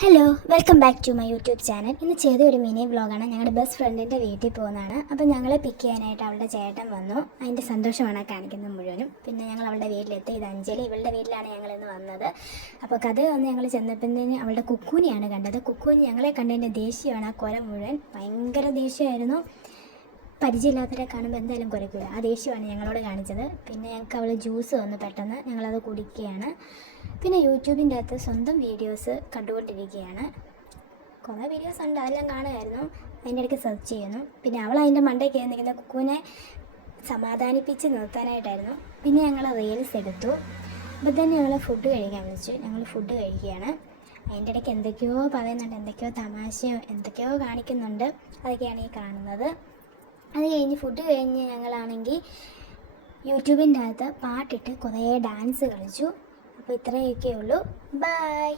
Hello welcome back to my YouTube channel. ഇന്ന് ചെയ്തൊരു mini വ്ളോഗാണ്. ഞങ്ങളുടെ ബെസ്റ്റ് ഫ്രണ്ടിൻ്റെ വീട്ടിൽ പോകുന്നതാണ്. അപ്പോൾ ഞങ്ങളെ പിക്ക് ചെയ്യാനായിട്ട് അവളുടെ ചേട്ടൻ വന്നു. അതിൻ്റെ സന്തോഷമാണ് കാണിക്കുന്നത് മുഴുവനും. പിന്നെ ഞങ്ങൾ അവളുടെ വീട്ടിലെത്തി. ഇത് അഞ്ജലി, ഇവളുടെ വീട്ടിലാണ് ഞങ്ങളിന്ന് വന്നത്. അപ്പോൾ കഥ വന്ന് ഞങ്ങൾ ചെന്നപ്പോഴത്തേന് അവളുടെ കുക്കൂനിയാണ് കണ്ടത്. കുക്കൂനി ഞങ്ങളെ കണ്ടതിൻ്റെ ദേഷ്യമാണ്. ആ കുര മുഴുവൻ ഭയങ്കര ദേഷ്യമായിരുന്നു. പരിചയമില്ലാത്തവരെ കാണുമ്പോൾ എന്തായാലും കുരയ്ക്കില്ല. ആ ദേഷ്യമാണ് ഞങ്ങളോട് കാണിച്ചത്. പിന്നെ ഞങ്ങൾക്ക് അവൾ ജ്യൂസ് വന്ന് പെട്ടെന്ന് ഞങ്ങളത് കുടിക്കുകയാണ്. പിന്നെ യൂട്യൂബിൻ്റെ അകത്ത് സ്വന്തം വീഡിയോസ് കണ്ടുകൊണ്ടിരിക്കുകയാണ്. കുറേ വീഡിയോസ് ഉണ്ട്, അതെല്ലാം കാണുമായിരുന്നു. അതിൻ്റെ ഇടയ്ക്ക് സെർച്ച് ചെയ്യുന്നു. പിന്നെ അവൾ അതിൻ്റെ മണ്ടയിൽ കയറി നിൽക്കുന്ന കുക്കുവിനെ സമാധാനിപ്പിച്ച് നിർത്താനായിട്ടായിരുന്നു. പിന്നെ ഞങ്ങൾ റീൽസ് എടുത്തു. അപ്പോൾ തന്നെ ഞങ്ങൾ ഫുഡ് കഴിക്കാൻ വിളിച്ചു. ഞങ്ങൾ ഫുഡ് കഴിക്കുകയാണ്. അതിൻ്റെ ഇടയ്ക്ക് എന്തൊക്കെയോ പറയുന്നുണ്ട്, എന്തൊക്കെയോ തമാശയോ എന്തൊക്കെയോ കാണിക്കുന്നുണ്ട്. അതൊക്കെയാണ് ഈ കാണുന്നത്. അത് കഴിഞ്ഞ് ഫുഡ് കഴിഞ്ഞ് ഞങ്ങളാണെങ്കിൽ യൂട്യൂബിൻ്റെ അകത്ത് പാട്ടിട്ട് കുറേ ഡാൻസ് കളിച്ചു. അപ്പോൾ ഇത്രയൊക്കെ ഉള്ളൂ. ബൈ.